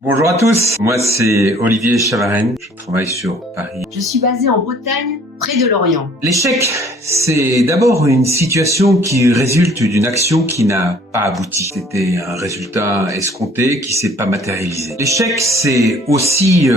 Bonjour à tous, moi c'est Olivier Chavarenne, je travaille sur Paris. Je suis basée en Bretagne, près de Lorient. L'échec, c'est d'abord une situation qui résulte d'une action qui n'a pas abouti. C'était un résultat escompté qui s'est pas matérialisé. L'échec, c'est aussi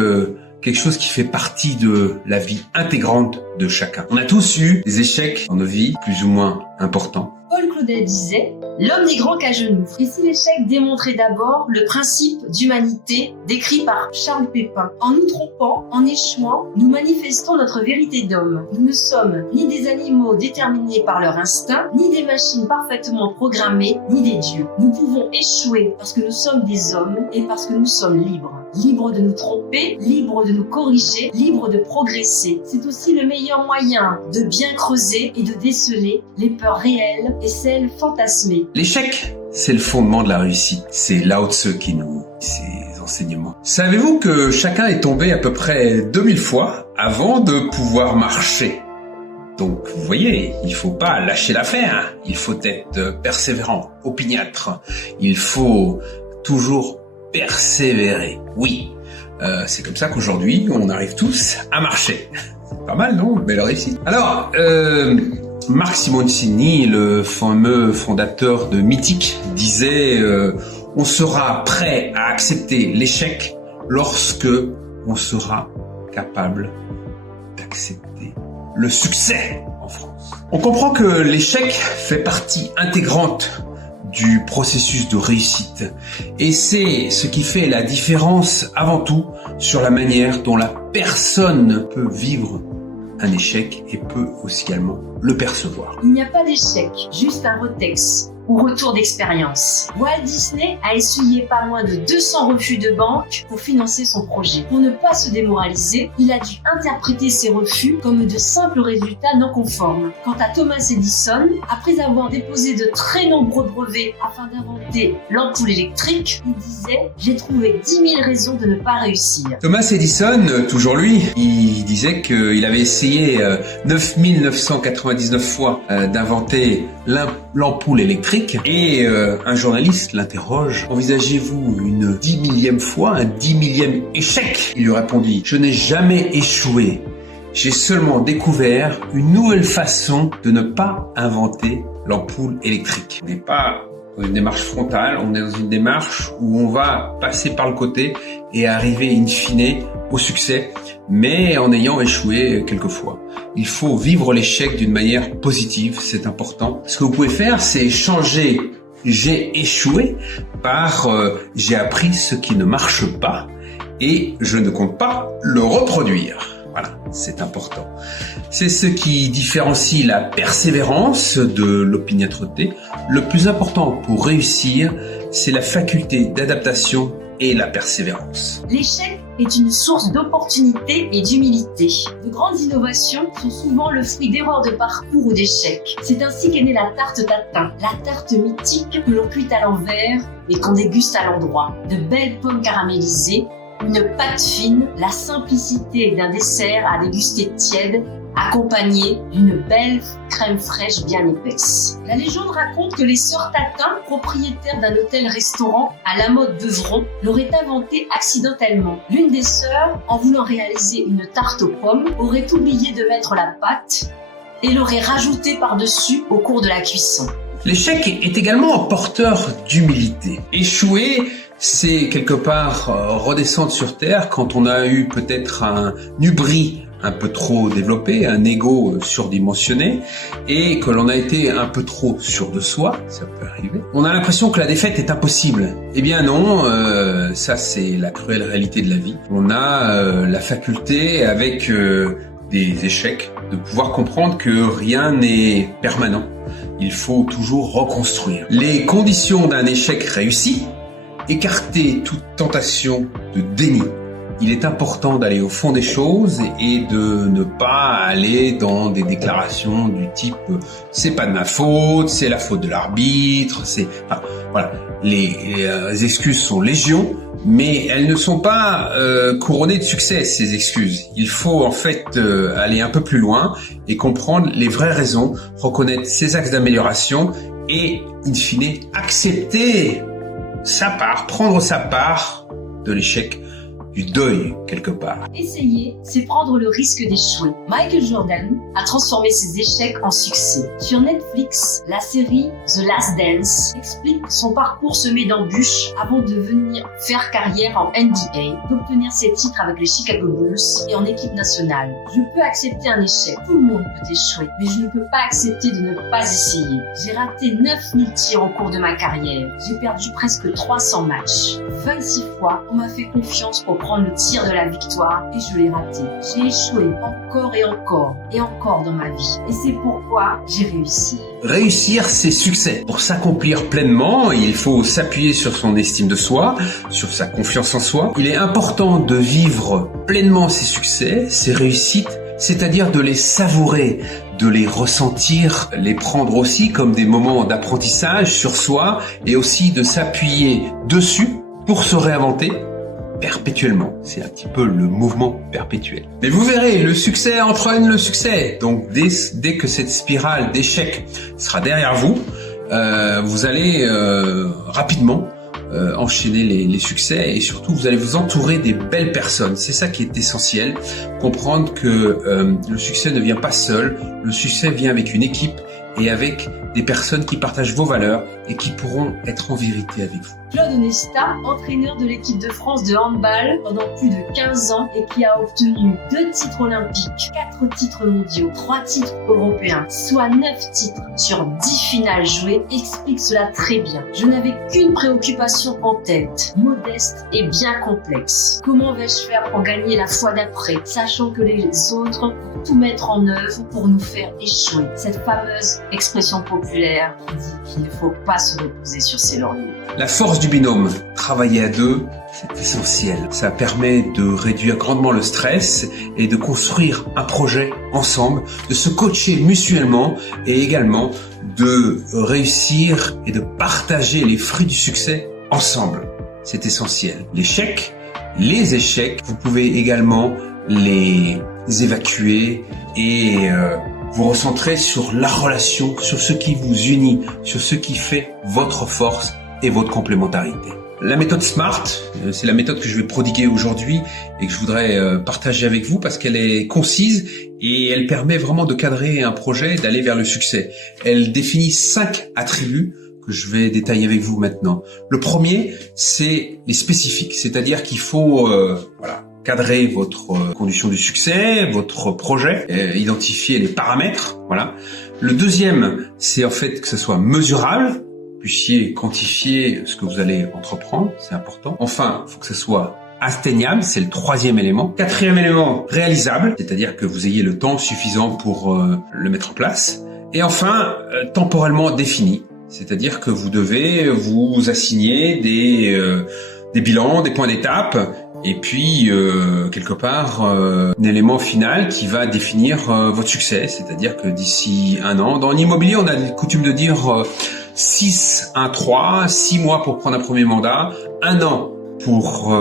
quelque chose qui fait partie de la vie intégrante de chacun. On a tous eu des échecs dans nos vies, plus ou moins importants. Paul Claudel disait « L'homme n'est grand qu'à genoux ». Ici, l'échec démontrait d'abord le principe d'humanité décrit par Charles Pépin. En nous trompant, en échouant, nous manifestons notre vérité d'homme. Nous ne sommes ni des animaux déterminés par leur instinct, ni des machines parfaitement programmées, ni des dieux. Nous pouvons échouer parce que nous sommes des hommes et parce que nous sommes libres. Libres de nous tromper, libres de nous corriger, libres de progresser. C'est aussi le meilleur moyen de bien creuser et de déceler les peurs réelles et celles fantasmées. L'échec, c'est le fondement de la réussite. C'est Lao Tse qui nous dit ces enseignements. Savez-vous que chacun est tombé à peu près 2000 fois avant de pouvoir marcher? Donc, vous voyez, il faut pas lâcher l'affaire. Il faut être persévérant, opiniâtre. Il faut toujours persévérer. Oui, c'est comme ça qu'aujourd'hui, on arrive tous à marcher. C'est pas mal, non? Belle réussite. Alors, Marc Simoncini, le fameux fondateur de Mythique, disait on sera prêt à accepter l'échec lorsque on sera capable d'accepter le succès en France. On comprend que l'échec fait partie intégrante du processus de réussite. Et c'est ce qui fait la différence avant tout sur la manière dont la personne peut vivre un échec et peut aussi également le percevoir. Il n'y a pas d'échec, juste un retex ou retour d'expérience. Walt Disney a essuyé pas moins de 200 refus de banque pour financer son projet. Pour ne pas se démoraliser, il a dû interpréter ces refus comme de simples résultats non conformes. Quant à Thomas Edison, après avoir déposé de très nombreux brevets afin d'inventer l'ampoule électrique, il disait « J'ai trouvé 10 000 raisons de ne pas réussir ». Thomas Edison, toujours lui, il disait qu'il avait essayé 9999 fois d'inventer l'ampoule électrique. Et un journaliste l'interroge, envisagez-vous une 10 millième fois, un 10 millième échec? Il lui répondit, je n'ai jamais échoué. J'ai seulement découvert une nouvelle façon de ne pas inventer l'ampoule électrique. On n'est pas dans une démarche frontale, on est dans une démarche où on va passer par le côté et arriver in fine au succès, mais en ayant échoué quelquefois. Il faut vivre l'échec d'une manière positive, c'est important. Ce que vous pouvez faire, c'est changer « j'ai échoué » par « j'ai appris ce qui ne marche pas et je ne compte pas le reproduire ». Voilà, c'est important. C'est ce qui différencie la persévérance de l'opiniâtreté. Le plus important pour réussir, c'est la faculté d'adaptation et la persévérance. L'échec est une source d'opportunités et d'humilité. De grandes innovations sont souvent le fruit d'erreurs de parcours ou d'échecs. C'est ainsi qu'est née la tarte tatin, la tarte mythique que l'on cuit à l'envers et qu'on déguste à l'endroit. De belles pommes caramélisées, une pâte fine, la simplicité d'un dessert à déguster tiède, accompagné d'une belle crème fraîche bien épaisse. La légende raconte que les sœurs Tatin, propriétaires d'un hôtel-restaurant à la mode Beuvron, l'auraient inventé accidentellement. L'une des sœurs, en voulant réaliser une tarte aux pommes, aurait oublié de mettre la pâte et l'aurait rajoutée par-dessus au cours de la cuisson. L'échec est également un porteur d'humilité. Échouer, c'est quelque part redescendre sur terre quand on a eu peut-être un hubris un peu trop développé, un ego surdimensionné et que l'on a été un peu trop sûr de soi, ça peut arriver. On a l'impression que la défaite est impossible. Eh bien non, ça c'est la cruelle réalité de la vie. On a la faculté avec des échecs de pouvoir comprendre que rien n'est permanent. Il faut toujours reconstruire. Les conditions d'un échec réussi, écarter toute tentation de déni. Il est important d'aller au fond des choses et de ne pas aller dans des déclarations du type « c'est pas de ma faute, c'est la faute de l'arbitre », voilà. Les excuses sont légion, mais elles ne sont pas couronnées de succès, ces excuses. Il faut en fait aller un peu plus loin et comprendre les vraies raisons, reconnaître ses axes d'amélioration et, in fine, accepter sa part, prendre sa part de l'échec, du deuil quelque part. Essayer, c'est prendre le risque d'échouer. Michael Jordan a transformé ses échecs en succès. Sur Netflix, la série The Last Dance explique son parcours semé d'embûches avant de venir faire carrière en NBA, d'obtenir ses titres avec les Chicago Bulls et en équipe nationale. Je peux accepter un échec, tout le monde peut échouer, mais je ne peux pas accepter de ne pas essayer. J'ai raté 9000 tirs au cours de ma carrière. J'ai perdu presque 300 matchs. 26 fois, on m'a fait confiance pour prendre le tir de la victoire et je l'ai raté. J'ai échoué encore et encore dans ma vie. Et c'est pourquoi j'ai réussi. Réussir, c'est succès. Pour s'accomplir pleinement, il faut s'appuyer sur son estime de soi, sur sa confiance en soi. Il est important de vivre pleinement ses succès, ses réussites, c'est-à-dire de les savourer, de les ressentir, les prendre aussi comme des moments d'apprentissage sur soi et aussi de s'appuyer dessus pour se réinventer perpétuellement. C'est un petit peu le mouvement perpétuel. Mais vous verrez, le succès entraîne le succès. Donc dès que cette spirale d'échecs sera derrière vous, vous allez rapidement enchaîner les succès et surtout vous allez vous entourer des belles personnes. C'est ça qui est essentiel. Comprendre que le succès ne vient pas seul. Le succès vient avec une équipe et avec des personnes qui partagent vos valeurs et qui pourront être en vérité avec vous. Claude Onesta, entraîneur de l'équipe de France de handball pendant plus de 15 ans et qui a obtenu 2 titres olympiques, 4 titres mondiaux, 3 titres européens, soit 9 titres sur 10 finales jouées, explique cela très bien. Je n'avais qu'une préoccupation en tête, modeste et bien complexe. Comment vais-je faire pour gagner la fois d'après, sachant que les autres vont tout mettre en œuvre pour nous faire échouer? Cette fameuse expression populaire qui dit qu'il ne faut pas se reposer sur ses lauriers. La force du binôme, travailler à deux, c'est essentiel. Ça permet de réduire grandement le stress et de construire un projet ensemble, de se coacher mutuellement et également de réussir et de partager les fruits du succès ensemble. C'est essentiel. Les échecs, vous pouvez également les évacuer et vous recentrer sur la relation, sur ce qui vous unit, sur ce qui fait votre force et votre complémentarité. La méthode SMART, c'est la méthode que je vais prodiguer aujourd'hui et que je voudrais partager avec vous parce qu'elle est concise et elle permet vraiment de cadrer un projet, d'aller vers le succès. Elle définit 5 attributs que je vais détailler avec vous maintenant. Le premier, c'est les spécifiques, c'est-à-dire qu'il faut cadrer votre condition du succès, votre projet, identifier les paramètres, voilà. Le deuxième, c'est en fait que ce soit mesurable, puissiez quantifier ce que vous allez entreprendre, c'est important. Enfin, il faut que ce soit atteignable, c'est le troisième élément. Quatrième élément, réalisable, c'est-à-dire que vous ayez le temps suffisant pour le mettre en place. Et enfin, temporellement défini, c'est-à-dire que vous devez vous assigner des bilans, des points d'étape, et puis quelque part un élément final qui va définir votre succès, c'est-à-dire que d'ici 1 an, dans l'immobilier, on a coutume de dire 6 mois pour prendre un premier mandat, 1 an pour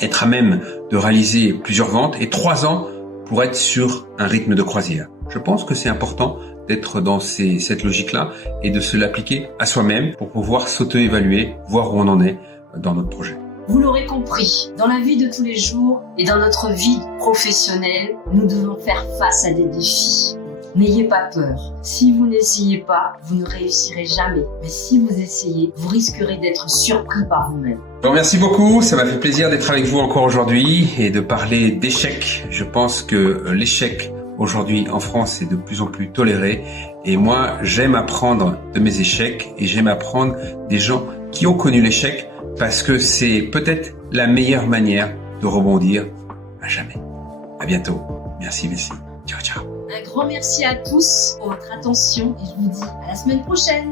être à même de réaliser plusieurs ventes et 3 ans pour être sur un rythme de croisière. Je pense que c'est important d'être dans cette logique-là et de se l'appliquer à soi-même pour pouvoir s'auto-évaluer, voir où on en est dans notre projet. Vous l'aurez compris, dans la vie de tous les jours et dans notre vie professionnelle, nous devons faire face à des défis. N'ayez pas peur. Si vous n'essayez pas, vous ne réussirez jamais. Mais si vous essayez, vous risquerez d'être surpris par vous-même. Bon, merci beaucoup. Ça m'a fait plaisir d'être avec vous encore aujourd'hui et de parler d'échecs. Je pense que l'échec aujourd'hui en France est de plus en plus toléré. Et moi, j'aime apprendre de mes échecs et j'aime apprendre des gens qui ont connu l'échec parce que c'est peut-être la meilleure manière de rebondir à jamais. À bientôt. Merci. Ciao. Un grand merci à tous pour votre attention et je vous dis à la semaine prochaine.